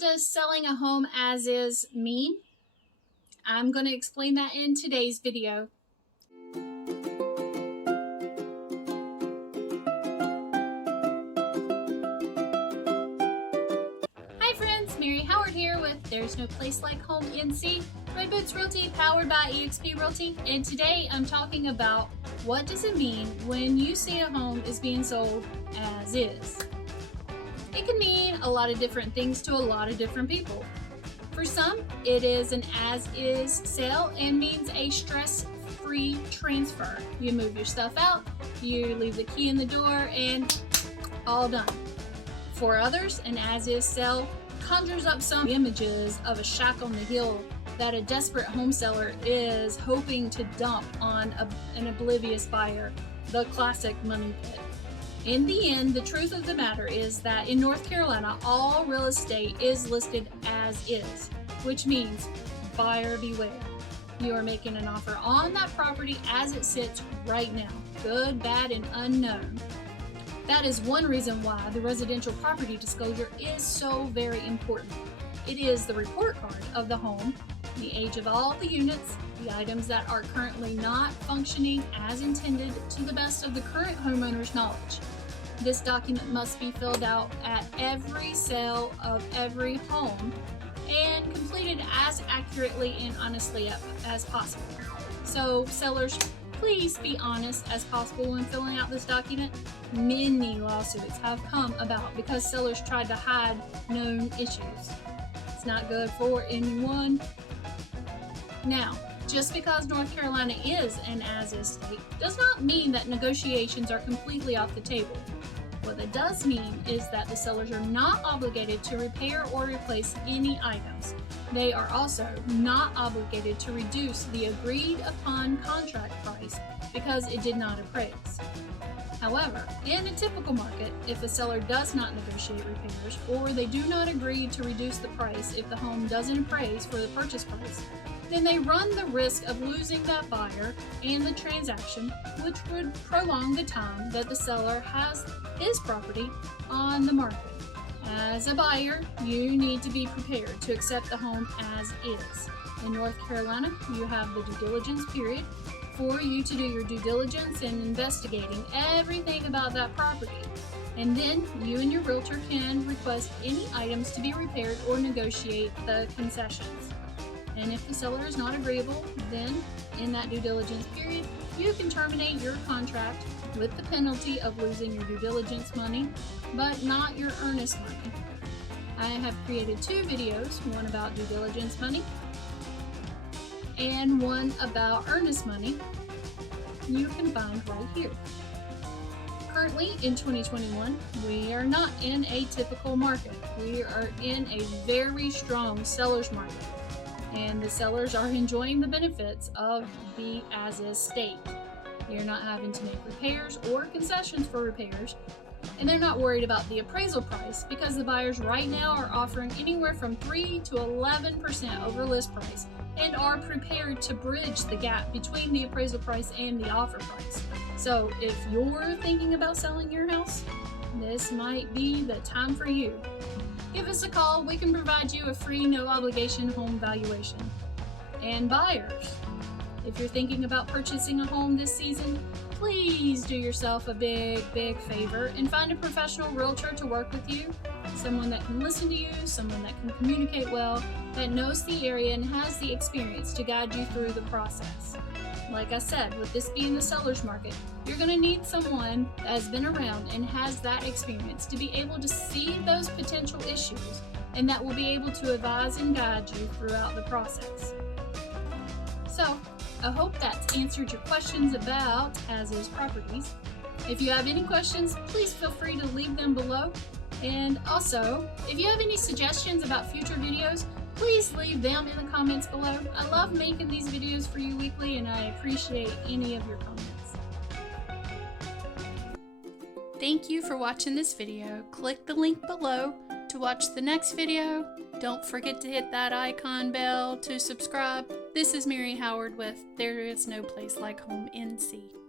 does selling a home as is mean? I'm going to explain that in today's video. Hi friends, Mary Howard here with There's No Place Like Home NC, Red Boots Realty powered by eXp Realty, and today I'm talking about what does it mean when you see a home is being sold as is. It can mean a lot of different things to a lot of different people. For some, it is an as-is sale and means a stress-free transfer. You move your stuff out, you leave the key in the door, and all done. For others, an as-is sale conjures up some images of a shack on the hill that a desperate home seller is hoping to dump on an oblivious buyer, the classic money pit. In the end, the truth of the matter is that in North Carolina, all real estate is listed as is, which means buyer beware. You are making an offer on that property as it sits right now, good, bad, and unknown. That is one reason why the residential property disclosure is so very important. It is the report card of the home, the age of all the units, the items that are currently not functioning as intended to the best of the current homeowner's knowledge. This document must be filled out at every sale of every home and completed as accurately and honestly as possible. So sellers, please be honest as possible when filling out this document. Many lawsuits have come about because sellers tried to hide known issues. It's not good for anyone. Now, just because North Carolina is an as-is state does not mean that negotiations are completely off the table. What it does mean is that the sellers are not obligated to repair or replace any items. They are also not obligated to reduce the agreed upon contract price because it did not appraise. However, in a typical market, if a seller does not negotiate repairs or they do not agree to reduce the price if the home doesn't appraise for the purchase price, then they run the risk of losing that buyer and the transaction, which would prolong the time that the seller has his property on the market. As a buyer, you need to be prepared to accept the home as is. In North Carolina, you have the due diligence period for you to do your due diligence and investigating everything about that property. And then you and your realtor can request any items to be repaired or negotiate the concessions. And if the seller is not agreeable, then in that due diligence period, you can terminate your contract with the penalty of losing your due diligence money, but not your earnest money. I have created two videos, one about due diligence money and one about earnest money. You can find right here. Currently in 2021, we are not in a typical market. We are in a very strong seller's market. And the sellers are enjoying the benefits of the as-is state. They're not having to make repairs or concessions for repairs, and they're not worried about the appraisal price because the buyers right now are offering anywhere from 3 to 11% over list price and are prepared to bridge the gap between the appraisal price and the offer price. So if you're thinking about selling your house, this might be the time for you. Give us a call. We can provide you a free, no obligation home valuation. And buyers, if you're thinking about purchasing a home this season, please do yourself a big favor and find a professional realtor to work with you. Someone that can listen to you, someone that can communicate well, that knows the area and has the experience to guide you through the process. Like I said, with this being the seller's market, you're going to need someone that has been around and has that experience to be able to see those potential issues and that will be able to advise and guide you throughout the process. So, I hope that's answered your questions about as-is properties. If you have any questions, please feel free to leave them below. And also, if you have any suggestions about future videos, please leave them in the comments below. I love making these videos for you weekly and I appreciate any of your comments. Thank you for watching this video. Click the link below to watch the next video. Don't forget to hit that icon bell to subscribe. This is Mary Howard with There Is No Place Like Home NC.